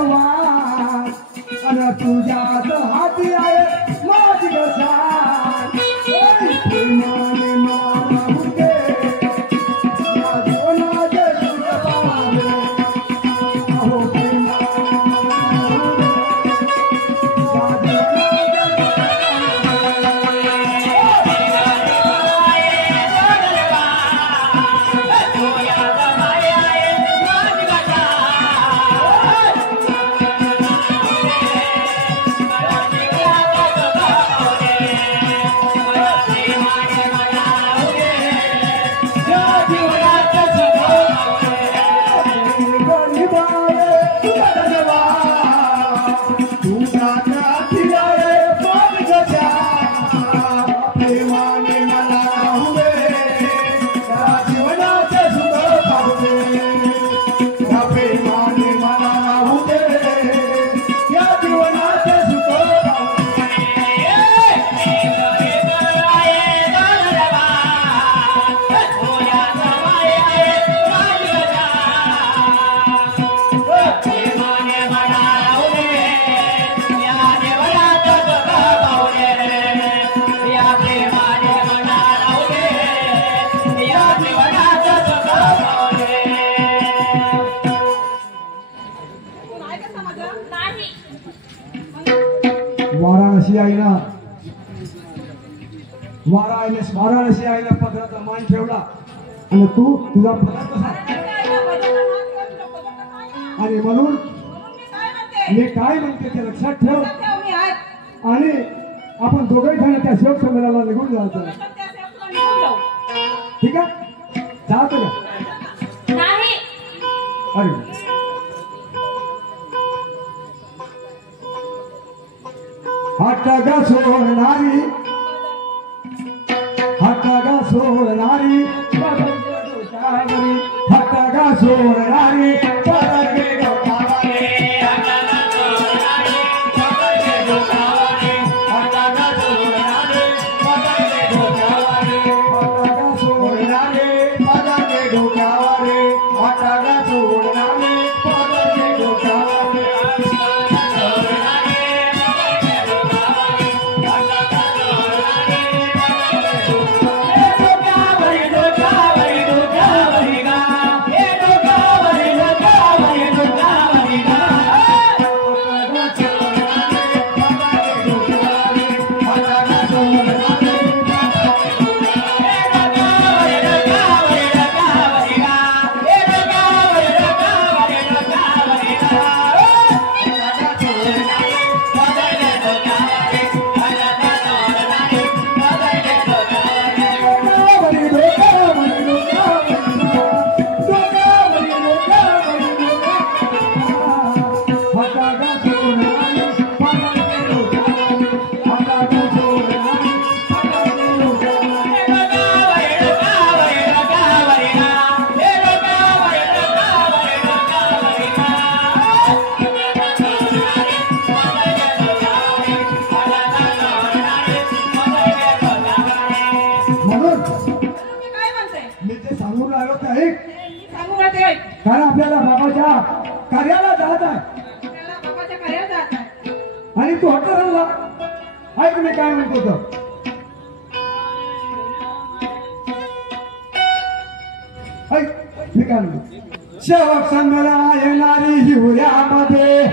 वाण आणि तुझ्याच हाती आहे माझी गसाण प्रेमाने मला होते या जीवनाचे सुख पावे अहो वाराणसी आईला पदराचा मान ठेवला आणि तू तुझा पदर कसा आणि म्हणून मी काय म्हणते ते लक्षात ठेव आणि आपण दोघे जण त्या सेवक संमेलनाला निघून जायचं ठीक आहे जातो का अरे हट्टागा सोडणारी हट्टागा सोडणारी हट्टागा सोडणारी कारण आपल्याला बाबाच्या कार्याला जात आहे आणि तू हट्ट राहिला ऐक मी काय म्हणतो तर ऐक मी काय म्हणतो सेवक संघाला येणारी हिवऱ्यामध्ये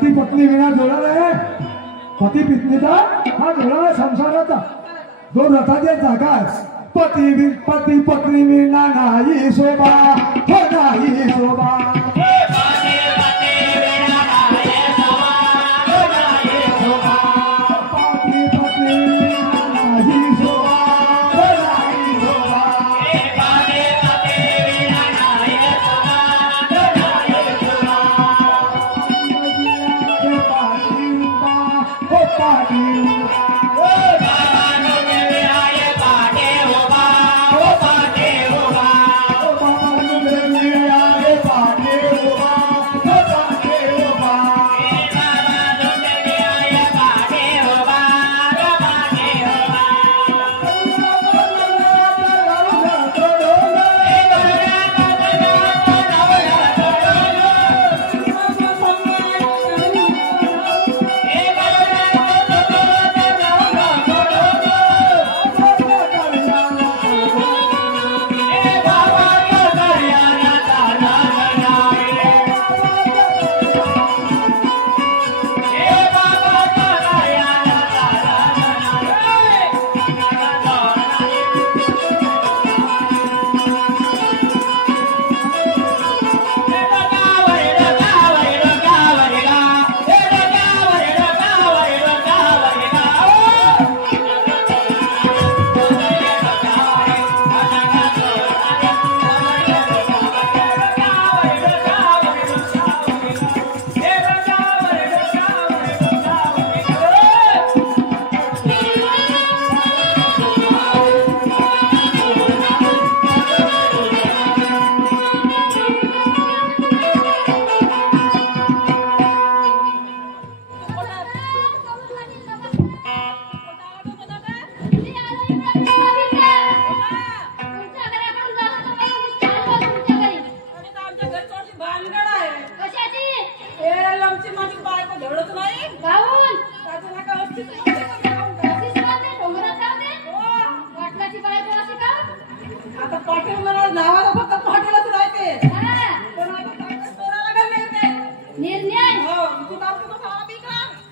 पती पत्नी विना जोडा नाही पती पत्नीचा हा जोडा संसाराचा जो रथाच्या जागा पती पत्नी विना नाही शोभा हो नाही शोभा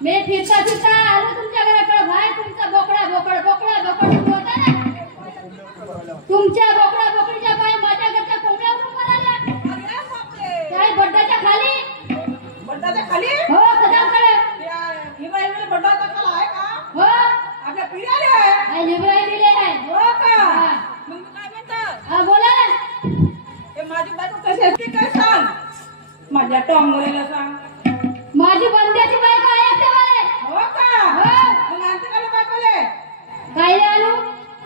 मी फिरता फिरता आलो तुमच्या घराकडे बाहेर तुमचा बोकडा बोकड बोकडा बोकड सुरू होता ना तुमच्या बोकडा बोकडीच्या बाय माझ्या घरच्या कोंबड्या उठून पळाल्या काय बड्डाच्या खाली हो कदमकडे इब्राहिमने बड्डाचा खाला आहे का हो आपल्या पिढ्याले आहे इब्राहिम दिले आहे हो का मग मी काय म्हणतात हा बोला ना हे माझी बायको कशी असते काय सांग माझ्या टॉंगोलीला सांग माझी बंद्याची बायको आहे ते मला हो का हो मग आणते का बायकोले काय आणू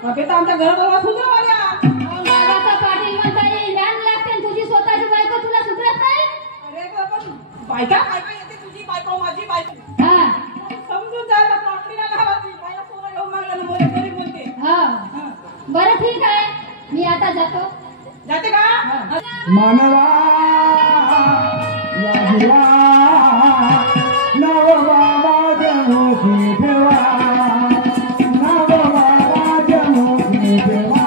बाकी तर आमच्या घरात आला सुधरवाल्या मागाचा पाटील म्हणता येईल लहान लागते तुझी स्वतःची बायको तुला सुधरत नाही अरे पण बायका बायका येते तुझी बायको माझी बायको हा समजून जायला पाटलीला लावायची बाया सोना येऊन मागला ना मला तरी बोलते हा बरं ठीक आहे मी आता जातो जाते का मानवा लागला नव बाबा जनोखी ठेवा नव बाबा जनोखी ठेवा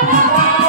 Bye.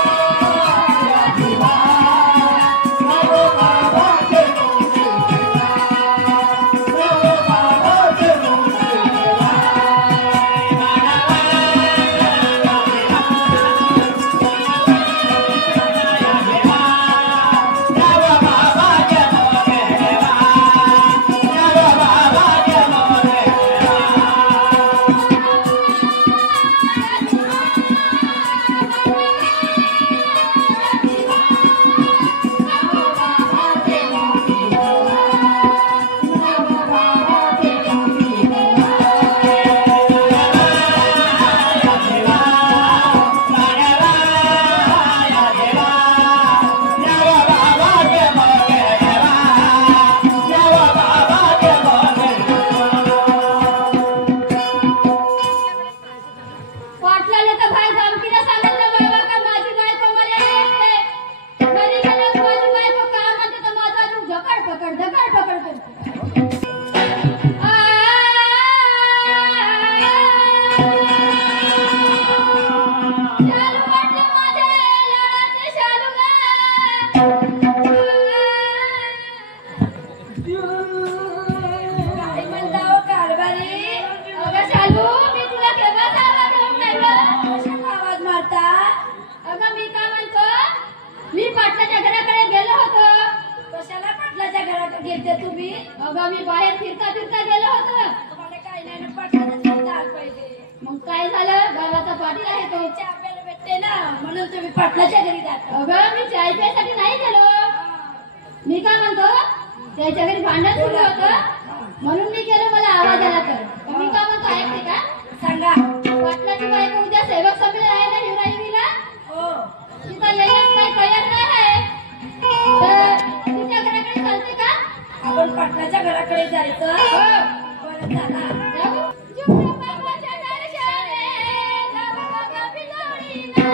पाटलाच्या घराकडे गेलो होतो. कशाला पाटलाच्या घरात गेलते तुम्ही? अगं मी बाहेर फिरता फिरता गेलो होतो. तुम्हाला काय नाही ना पाटलाच्या घरी जायला पाहिजे. मग काय झालं? गावाचा पाटील आहे तो. चहा प्यायला भेटते ना म्हणून तुम्ही पाटलाच्या घरी जाता. अगं मी चाय प्यायसाठी नाही गेलो. मी काय म्हणतो, त्याच्या घरी भांडण सुरू होतं म्हणून मी गेलो. मला आवाज आला तर मी काय म्हणतो ऐकते का? सांगा. पाटलाची बायको उद्या सेवक संमेलन आहे ना हिवराईला. हो तिथं येण्यास काही तयार नाही आहे. तर तिच्या घराकडे चालते का? आपण पाटलाच्या घराकडे जायचं. बरं चला. जाऊ. जुमल्या बाबाच्या दर्शने जाऊ बघा बिलोडीला.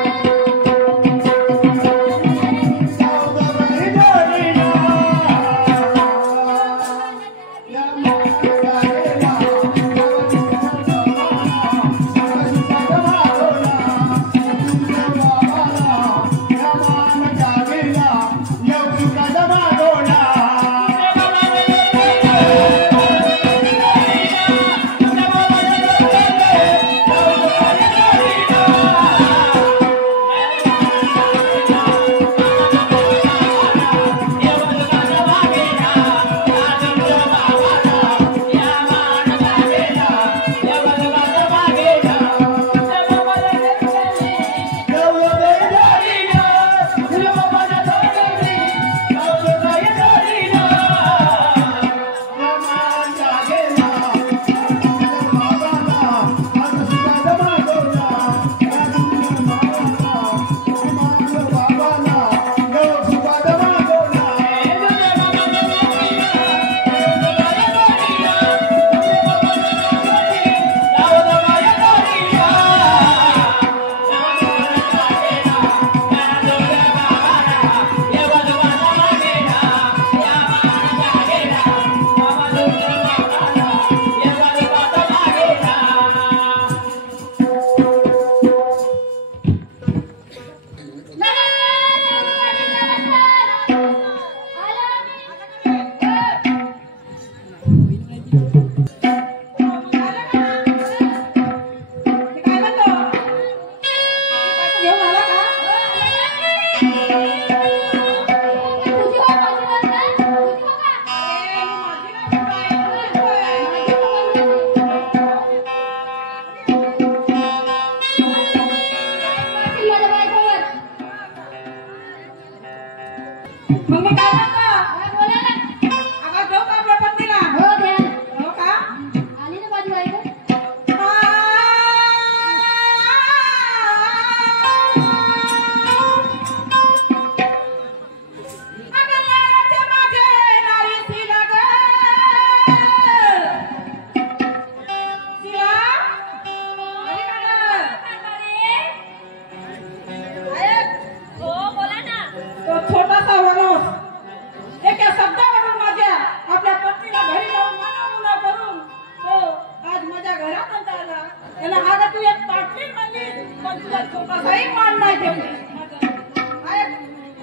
मग मी काय म्हणतो? बोला ना. अगं जाऊ का आपल्या पत्नीला? हो द्या. हो का? आली ना माझी बायको. अगं लाडाच्या माझे नारीसीला गं. शिवा? आली का गं? ऐक, हो बोला ना. तो छोटासा वनोस एका शब्दावरून माझ्या आपल्या पत्नीला घरी जाऊन मनामुना करून तो आज माझ्या घरात आला. त्याला अगं तू एक पाटली म्हणली पण तुझा छोटासाही मान नाही ठेवली. ऐक,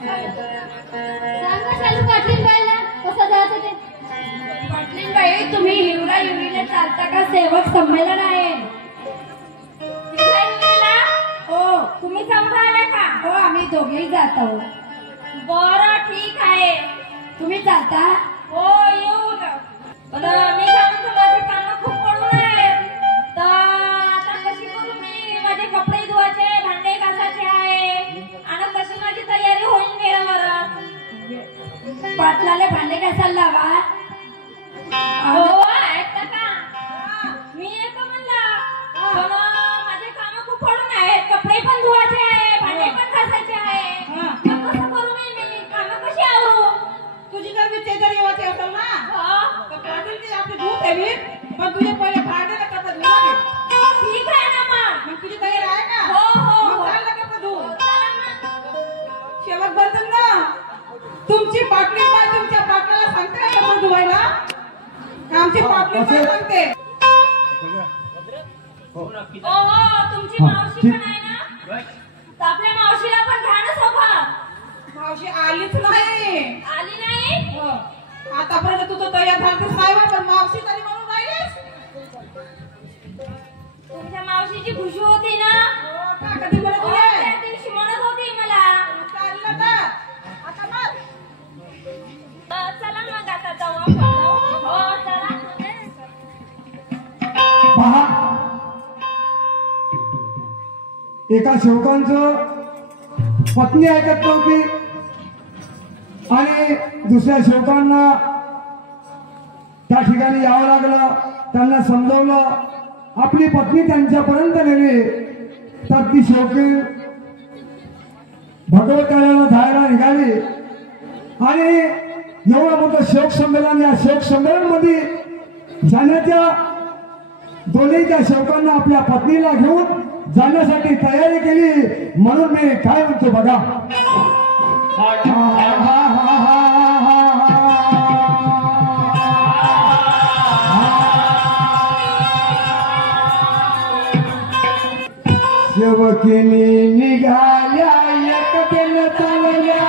सांगा चालू पाटील बाईला कसं जायचं ते. पाटलीन बाई तुम्ही हिवरा हिवरीला चालता का? सेवक संमेलन आहे. हिवरा हिवरीला? हो तुम्ही समजा आले का? हो आम्ही दोघेही जातो. बरं ठीक आहे. तुम्ही चालता? हो येऊ ना. पण मी काय म्हणतो माझे कामं खूप पडून आहेत. तर आता कशी करू मी? माझे कपडे धुवायचे, भांडे घासायचे आहे आणि कशी माझी तयारी होईल मेळाव्यावर. पाटलाले भांडे घासायला लावा. हो ऐकता का? मी येतो म्हणलं. पण माझे कामं खूप पडून आहेत. कपडे पण धुवायचे आहे, भांडे पण घासायचे आहे. मग कसं करू मी? कामं कशी आवरू? तुझी जर मी शेजारी येवायची असेल ना हो तर पाटील की आपली दूध ठेवी पण तुझे पहिले भांडे ना करता धुवा घे. ठीक आहे ना मग. तुझी तयारी आहे का? हो, हो, मग हो. चाल ना करता धुवून. चला मग. शेवक बनतं ना तुमची पाटली बाई तुमच्या पाटलाला सांगते का कपडे धुवायला? आमची पाटली बाई सांगते. हो तुमची मावशी पण आहे ना? तर आपल्या मावशीला पण घ्या ना सोबत. मावशी आलीच नाही. आली नाही? हो. आतापर्यंत तू तर तयार झालीस नाही बा, पण मावशी तरी म्हणून राहिलीस. तुमच्या मावशीची खुशी होती ना? हो का? कधी म्हणत हो, होते? त्या दिवशी म्हणत होती मला. चाललं तर. आता पहा, एका सेवकांचं पत्नी ऐकत नव्हती आणि दुसऱ्या सेवकांना त्या ठिकाणी यावं लागलं. त्यांना समजवलं, आपली पत्नी त्यांच्यापर्यंत नेली तर ती सेवकी भगवत कार्याला जायला निघाली आणि एवढं मोठं शोक संमेलन, या शोक संमेलन मध्ये जाण्याच्या दोन्ही त्या सेवकांना आपल्या पत्नीला घेऊन जाण्यासाठी तयारी केली. म्हणून मी काय म्हणतो बघा, सेवकिनी निघाल्या एकट्यानं चालल्या,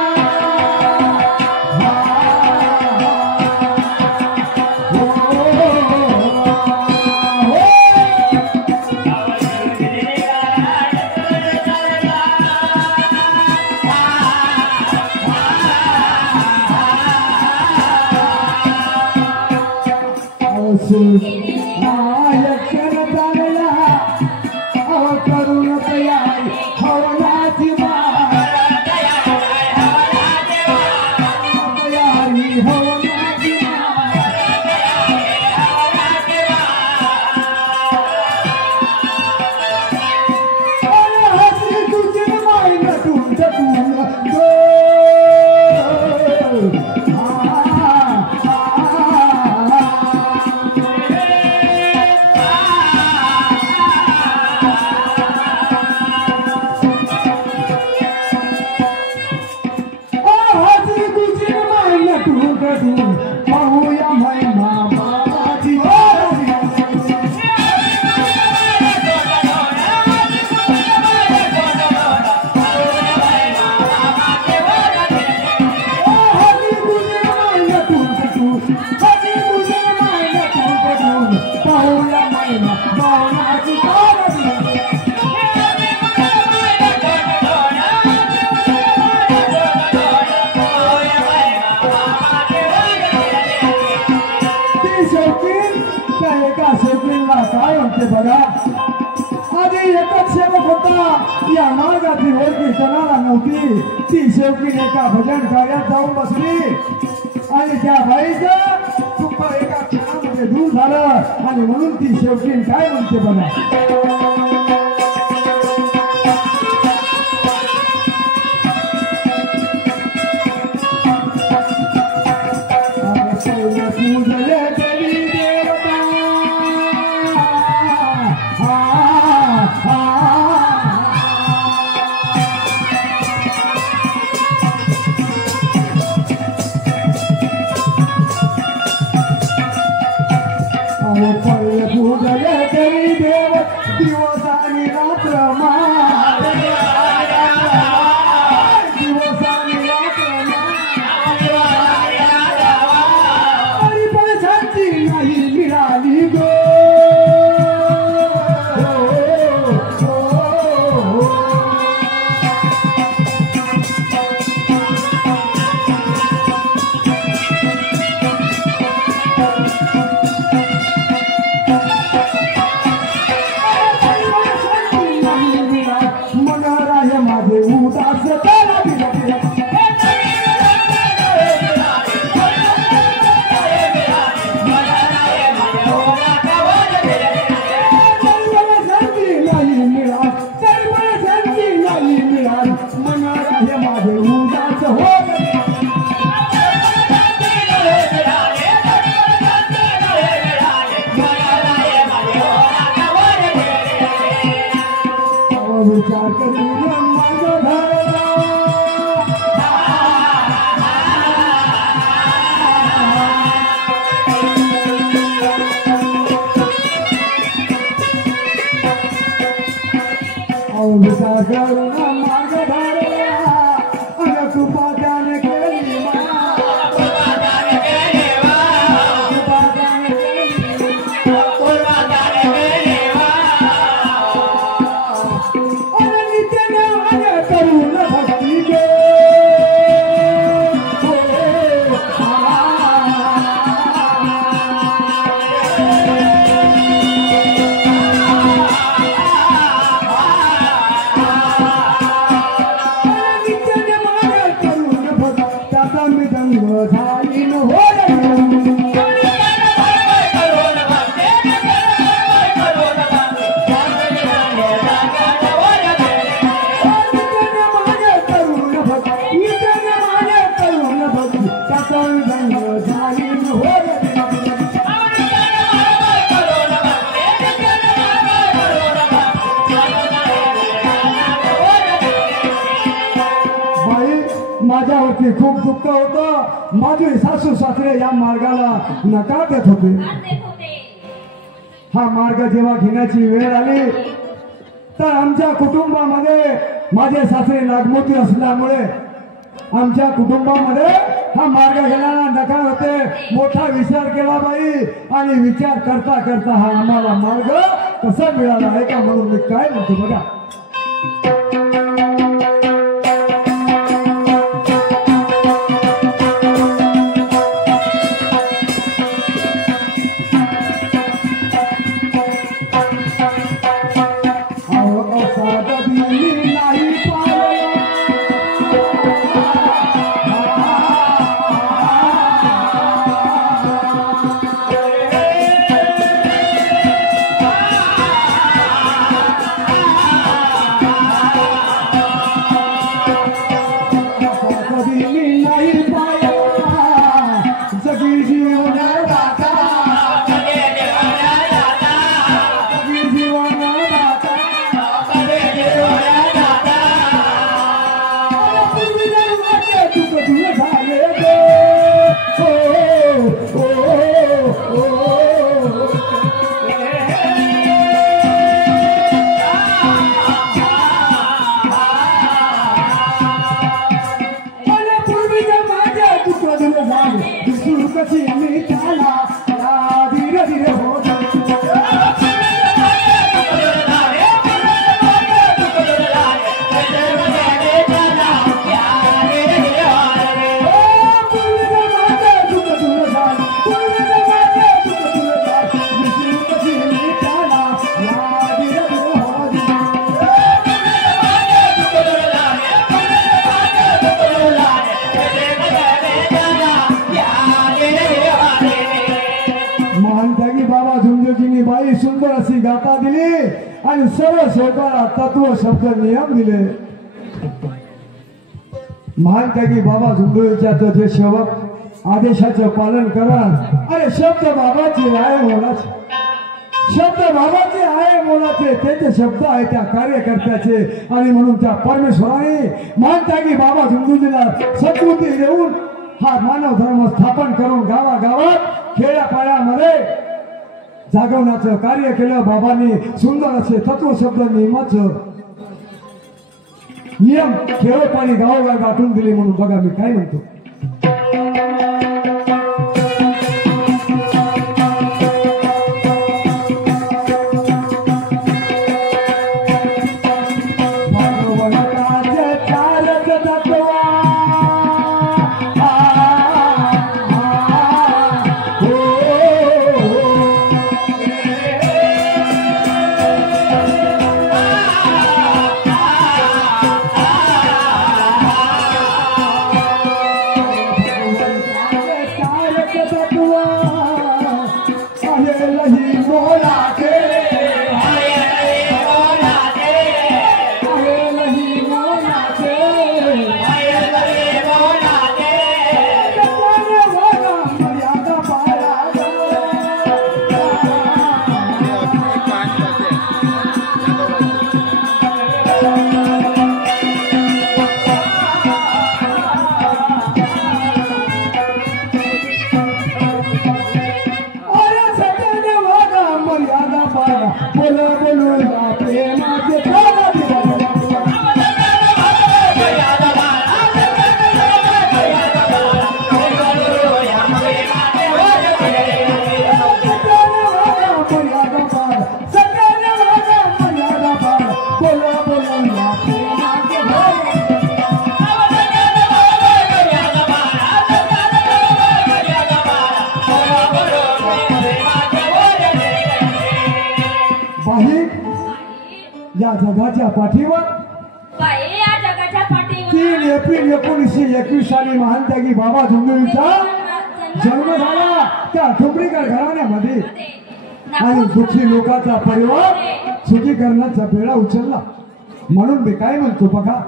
काय म्हणते बघा, आधी एकच सेवक होता, या मार्गाची ओळखी कोणाला नव्हती. ती सेवकीन एका भजन कार्यात जाऊन बसली आणि त्या बाईचं दुःख एका क्षणामध्ये दूर झालं आणि म्हणून ती सेवकीन काय म्हणते बघा, दिवस आणि रात्र तरी पण शांती नाही मिळाली गो. विचार करून विचार करून मार्ग धारला आणि कृपा त्याने केली मनावरती खूप दुःख होतं. माझे सासू सासरे या मार्गाला नकार देत होते. हा मार्ग जेव्हा घेण्याची वेळ आली तर आमच्या कुटुंबामध्ये माझे सासरे नागमोती असल्यामुळे आमच्या कुटुंबामध्ये हा मार्ग घेण्याला नकार होते. मोठा विचार केला बाई आणि विचार करता करता हा आम्हाला मार्ग कसा मिळाला आहे का म्हणून मी काय म्हणतो बघा. बाई सुंदर अशी गाथा दिली आणि सर्व सेवकाला तत्व शब्द नियम दिले. महान त्यागी बाबा झुंबळीच्या जे सेवक आदेशाचं पालन करणार. अरे शब्द बाबाचे आहे मोलाचे, शब्द बाबाचे आहे मोलाचे, त्याचे शब्द आहे त्या कार्यकर्त्याचे. आणि म्हणून त्या परमेश्वराने महान त्यागी बाबा झुंबळीला सद्बुद्धी देऊन हा मानव धर्म स्थापन करून गावागावात खेड्यापाड्यामध्ये जागवण्याचं कार्य केलं. बाबांनी सुंदर असे तत्व शब्द नियमाचं नियम खेळोपाणी गावोगाव गाठून दिले. म्हणून बघा मी काय म्हणतो. या जगाच्या पाठीवर 3 एप्रिल 1921 साली महान त्यागी बाबा झुंबळीचा जन्म झाला त्या ठोंबरीकर घराण्यामध्ये. आणि दुःखी लोकांचा परिवार सुखी करण्याचा बेडा उचलला. म्हणून मी काय म्हणतो बघा.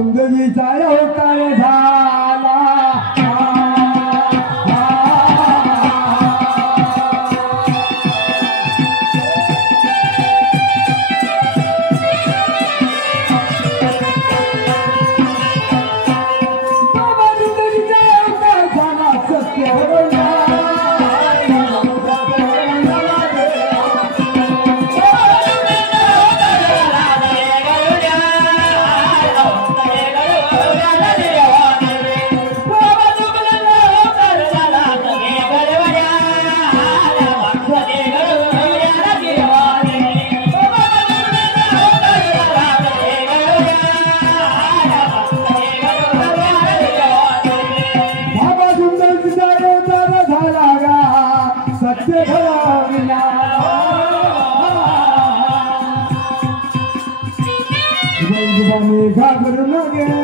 जिंदगीचा अवतार झाला बाबा जिंदगीचा अवतार झाला सत्य घाबरून गेले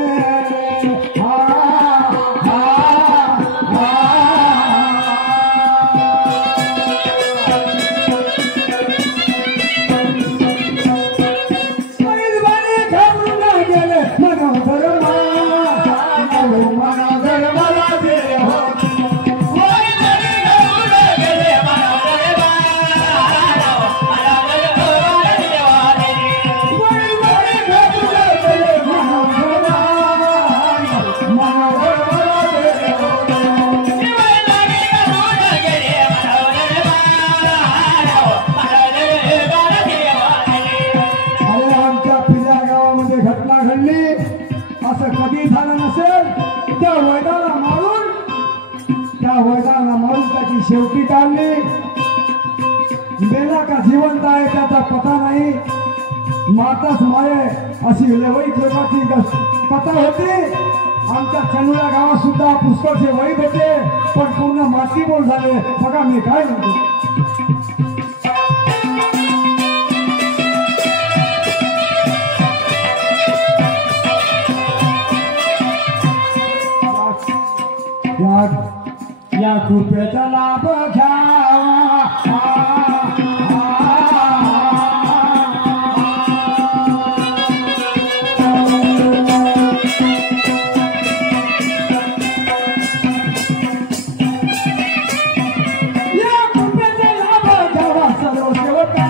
घाबरून गेले मनोधर मनोधर मला गेले हो असं कधी झालं नसेल त्या वैदाला मारून त्याची शेवटी टाळली मेला का जिवंत आहे त्याचा पता नाही माताच माये अशी लवईत लोकांची कथा होती आमच्या चंदुरा गावात सुद्धा पुष्कळचे वैद होते पण पूर्ण मातीमोल झाले बघा मी काय म्हणतो या कृपेचा लाभ घ्यावा सर्व सेवका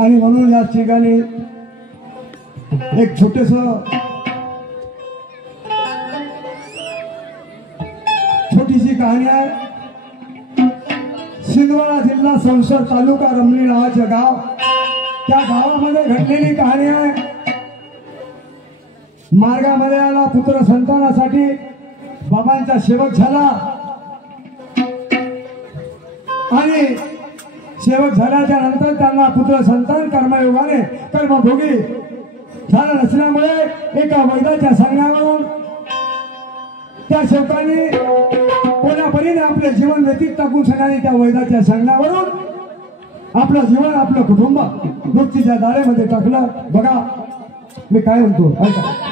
आणि म्हणून या ठिकाणी एक छोटेस छोटीशी कहाणी आहे. सिंदवाडा जिल्हा संसद तालुका रमणी नावाचे गाव, त्या गावामध्ये घडलेली कहाणी आहे. मार्गामध्ये आला पुत्र संतानासाठी बाबांचा सेवक झाला. आणि सेवक झाल्याच्या नंतर त्यांना पुत्र संतान कर्मयोगाने कर्मभोगी झालं नसल्यामुळे एका वैदाच्या सांगण्यावरून त्या सेवकांनी कोणापरीने आपले जीवन व्यतीत टाकून सणाने त्या वैदाच्या सांगण्यावरून आपलं जीवन आपलं कुटुंब मृत्यूच्या दारेमध्ये टाकलं. बघा मी काय म्हणतो ऐका.